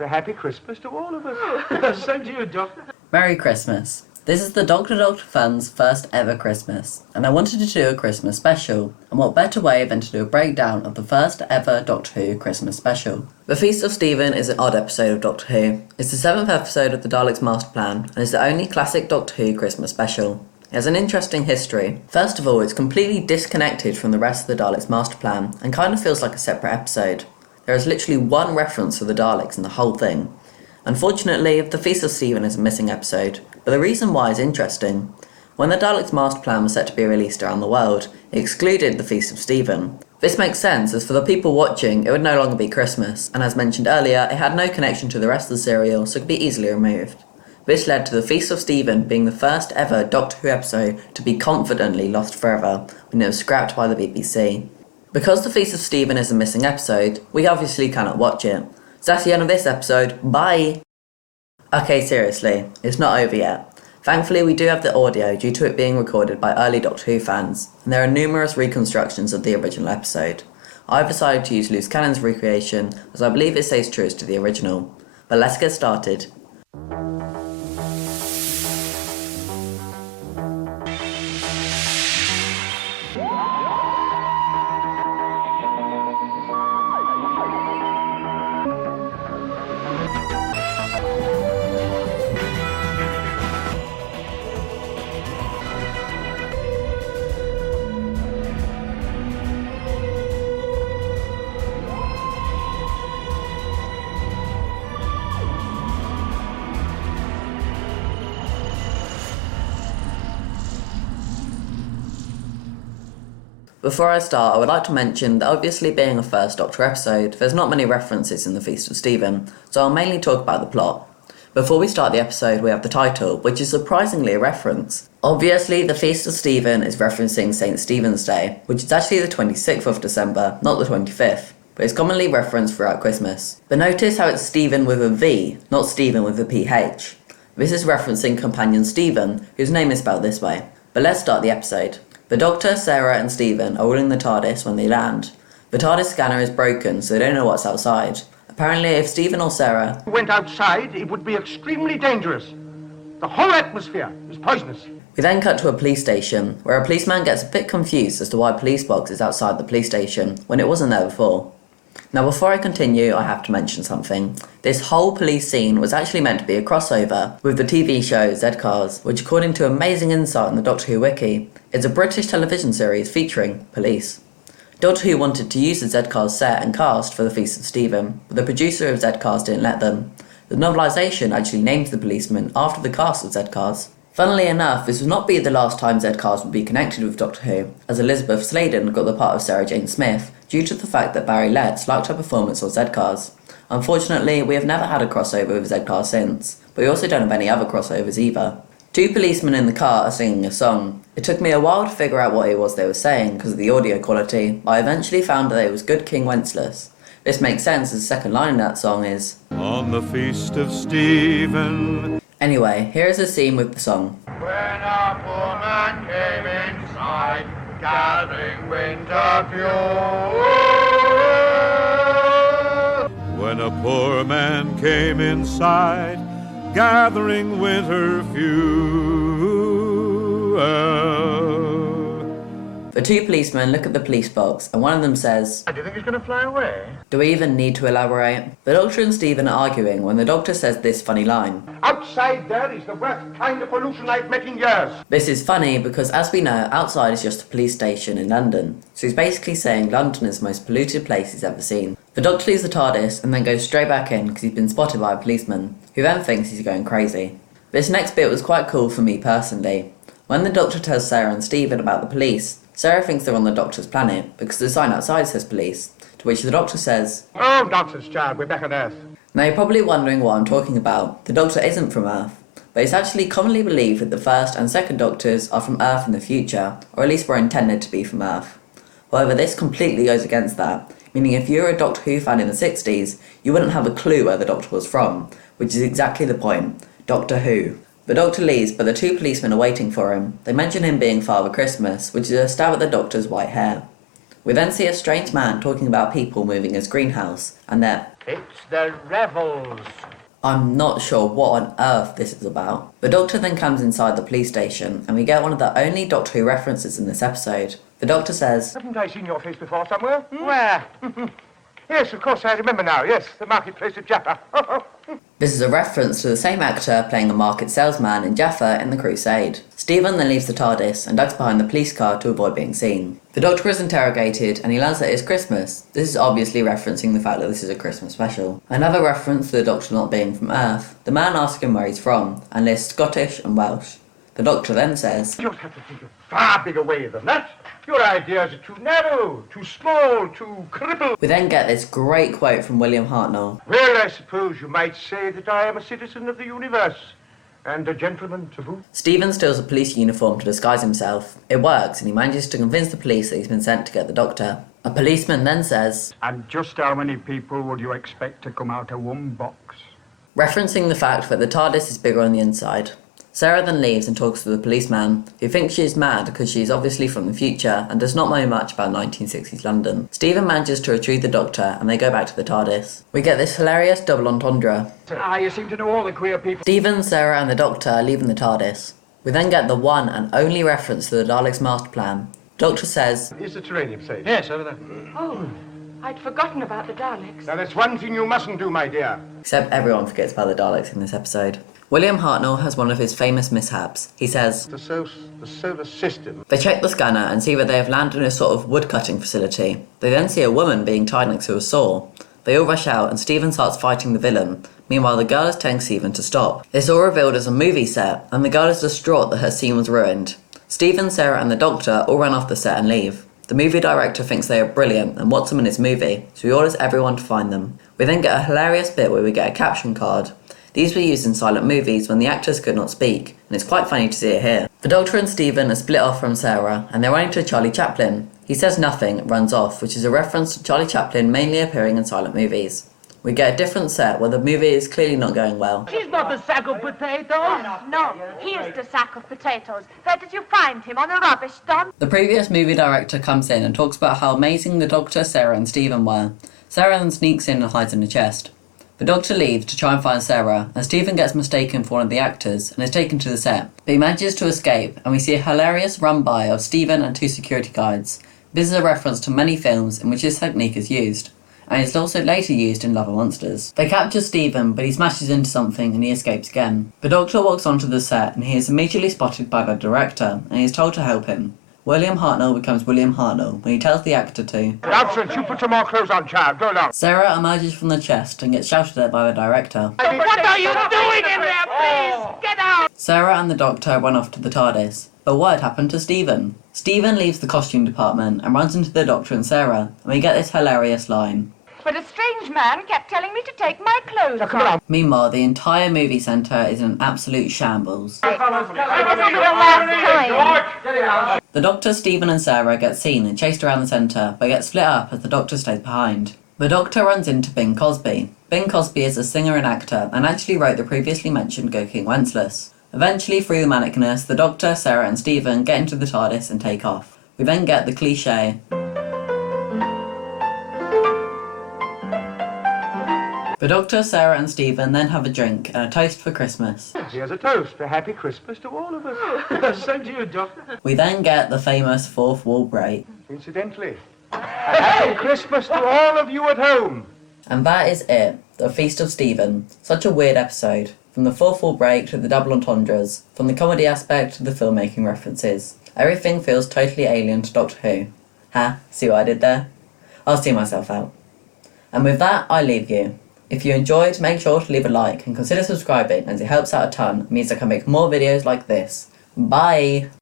A happy Christmas to all of us. Same to you, Doctor. Merry Christmas. This is the Dr. Fan's first ever Christmas, and I wanted to do a Christmas special, and what better way than to do a breakdown of the first ever Doctor Who Christmas special. The Feast of Steven is an odd episode of Doctor Who. It's the 7th episode of the Daleks Master Plan, and is the only classic Doctor Who Christmas special. It has an interesting history. First of all, it's completely disconnected from the rest of the Daleks Master Plan, and kind of feels like a separate episode. There is literally one reference to the Daleks in the whole thing. Unfortunately, the Feast of Steven is a missing episode, but the reason why is interesting. When the Daleks Master Plan was set to be released around the world, it excluded the Feast of Steven. This makes sense, as for the people watching, it would no longer be Christmas, and as mentioned earlier, it had no connection to the rest of the serial, so it could be easily removed. This led to the Feast of Steven being the first ever Doctor Who episode to be confidently lost forever, when it was scrapped by the BBC. Because the Feast of Steven is a missing episode, we obviously cannot watch it. So that's the end of this episode, bye! Okay, seriously, it's not over yet. Thankfully we do have the audio due to it being recorded by early Doctor Who fans, and there are numerous reconstructions of the original episode. I've decided to use loose cannon's recreation, as I believe it stays true to the original. But let's get started. Before I start, I would like to mention that obviously being a first Doctor episode, there's not many references in the Feast of Steven, so I'll mainly talk about the plot. Before we start the episode, we have the title, which is surprisingly a reference. Obviously, the Feast of Steven is referencing St. Stephen's Day, which is actually the 26th of December, not the 25th, but it's commonly referenced throughout Christmas. But notice how it's Stephen with a V, not Stephen with a PH. This is referencing companion Stephen, whose name is spelled this way. But let's start the episode. The Doctor, Sarah and Stephen are all in the TARDIS when they land. The TARDIS scanner is broken, so they don't know what's outside. Apparently, if Stephen or Sarah went outside, it would be extremely dangerous. The whole atmosphere is poisonous. We then cut to a police station, where a policeman gets a bit confused as to why a police box is outside the police station, when it wasn't there before. Now before I continue, I have to mention something. This whole police scene was actually meant to be a crossover with the TV show Z-Cars, which according to amazing insight on the Doctor Who wiki, is a British television series featuring police. Doctor Who wanted to use the Z-Cars set and cast for the Feast of Steven, but the producer of Z-Cars didn't let them. The novelisation actually named the policeman after the cast of Z-Cars. Funnily enough, this would not be the last time Z-Cars would be connected with Doctor Who, as Elizabeth Sladen got the part of Sarah Jane Smith due to the fact that Barry Letts liked her performance on Z-Cars. Unfortunately, we have never had a crossover with Z-Cars since, but we also don't have any other crossovers either. Two policemen in the car are singing a song. It took me a while to figure out what it was they were saying because of the audio quality, but I eventually found that it was Good King Wenceslas. This makes sense as the second line in that song is On the Feast of Steven. Anyway, here is a scene with the song. When a poor man came inside, gathering winter fuel. When a poor man came inside, gathering winter fuel. The two policemen look at the police box and one of them says, Do you think he's going to fly away? Do we even need to elaborate? The Doctor and Stephen are arguing when the Doctor says this funny line. Outside there is the worst kind of pollution I've met in years. This is funny because as we know, outside is just a police station in London. So he's basically saying London is the most polluted place he's ever seen. The Doctor leaves the TARDIS and then goes straight back in because he's been spotted by a policeman, who then thinks he's going crazy. This next bit was quite cool for me personally. When the Doctor tells Sarah and Stephen about the police, Sarah thinks they're on the Doctor's planet because the sign outside says police, to which the Doctor says, Oh, nonsense, child, we're back on Earth. Now you're probably wondering what I'm talking about. The Doctor isn't from Earth, but it's actually commonly believed that the first and second Doctors are from Earth in the future, or at least were intended to be from Earth. However, this completely goes against that, meaning if you were a Doctor Who fan in the 60s, you wouldn't have a clue where the Doctor was from, which is exactly the point. Doctor Who. The Doctor leaves, but the two policemen are waiting for him. They mention him being Father Christmas, which is a stab at the Doctor's white hair. We then see a strange man talking about people moving his greenhouse, and that It's the rebels. I'm not sure what on earth this is about. The Doctor then comes inside the police station, and we get one of the only Doctor Who references in this episode. The Doctor says, Haven't I seen your face before somewhere? Where? Yes, of course, I remember now. Yes, the marketplace at Jaffa. this is a reference to the same actor playing the market salesman in Jaffa in The Crusade. Stephen then leaves the TARDIS and ducks behind the police car to avoid being seen. The Doctor is interrogated and he learns that it's Christmas. This is obviously referencing the fact that this is a Christmas special. Another reference to the Doctor not being from Earth. The man asks him where he's from and lists Scottish and Welsh. The Doctor then says, You'll have to think of far bigger way than that. Your ideas are too narrow, too small, too crippled. We then get this great quote from William Hartnell. Well, I suppose you might say that I am a citizen of the universe. And a gentleman to boot. Stephen steals a police uniform to disguise himself. It works, and he manages to convince the police that he's been sent to get the Doctor. A policeman then says, And just how many people would you expect to come out of one box? referencing the fact that the TARDIS is bigger on the inside. Sarah then leaves and talks to the policeman, who thinks she is mad because she is obviously from the future and does not know much about 1960s London. Stephen manages to retrieve the Doctor and they go back to the TARDIS. We get this hilarious double entendre. You seem to know all the queer people. Stephen, Sarah and the Doctor are leaving the TARDIS. We then get the one and only reference to the Daleks Master Plan. The Doctor says, Is the terranium safe? Yes, over there. Oh, I'd forgotten about the Daleks. Now, there's one thing you mustn't do, my dear. except everyone forgets about the Daleks in this episode. William Hartnell has one of his famous mishaps. He says, The solar system. they check the scanner and see that they have landed in a sort of woodcutting facility. They then see a woman being tied next to a saw. They all rush out and Stephen starts fighting the villain. Meanwhile, the girl is telling Stephen to stop. It's all revealed as a movie set, and the girl is distraught that her scene was ruined. Stephen, Sarah and the Doctor all run off the set and leave. The movie director thinks they are brilliant and wants them in his movie, so he orders everyone to find them. We then get a hilarious bit where we get a caption card. These were used in silent movies when the actors could not speak, and it's quite funny to see it here. The Doctor and Stephen are split off from Sarah, and they're running to Charlie Chaplin. He says nothing, runs off, which is a reference to Charlie Chaplin mainly appearing in silent movies. We get a different set where the movie is clearly not going well. He's not the sack of potatoes. No, he is the sack of potatoes. Where did you find him? On a rubbish dump? The previous movie director comes in and talks about how amazing the Doctor, Sarah and Stephen were. Sarah then sneaks in and hides in a chest. The Doctor leaves to try and find Sarah, and Stephen gets mistaken for one of the actors and is taken to the set. But he manages to escape, and we see a hilarious run-by of Stephen and two security guards. This is a reference to many films in which this technique is used, and it's also later used in Love and Monsters. They capture Stephen, but he smashes into something and he escapes again. The Doctor walks onto the set, and he is immediately spotted by the director, and he is told to help him. William Hartnell becomes William Hartnell when he tells the actor to. Nonsense, you put some more clothes on, child. Go along. Sarah emerges from the chest and gets shouted at by the director. What are you doing in there, please? Get out! Sarah and the Doctor run off to the TARDIS. But what had happened to Stephen? Stephen leaves the costume department and runs into the Doctor and Sarah, and we get this hilarious line. But a strange man kept telling me to take my clothes Now, come off. along. Meanwhile, the entire movie centre is an absolute shambles. This is the last time. The Doctor, Stephen and Sarah get seen and chased around the centre, but get split up as the Doctor stays behind. The Doctor runs into Bing Crosby. Bing Crosby is a singer and actor and actually wrote the previously mentioned Go King Wenceslas. Eventually, through the manicness, the Doctor, Sarah and Stephen get into the TARDIS and take off. We then get the cliché. The Doctor, Sarah and Stephen then have a drink and a toast for Christmas. Here's a toast for Happy Christmas to all of us. Same to you, Doctor. We then get the famous fourth wall break. Incidentally, a Happy Christmas to all of you at home. And that is it, The Feast of Steven. Such a weird episode. From the fourth wall break to the double entendres, from the comedy aspect to the filmmaking references. Everything feels totally alien to Doctor Who. Ha, see what I did there? I'll see myself out. And with that, I leave you. If you enjoyed, make sure to leave a like and consider subscribing as it helps out a ton and means I can make more videos like this. Bye!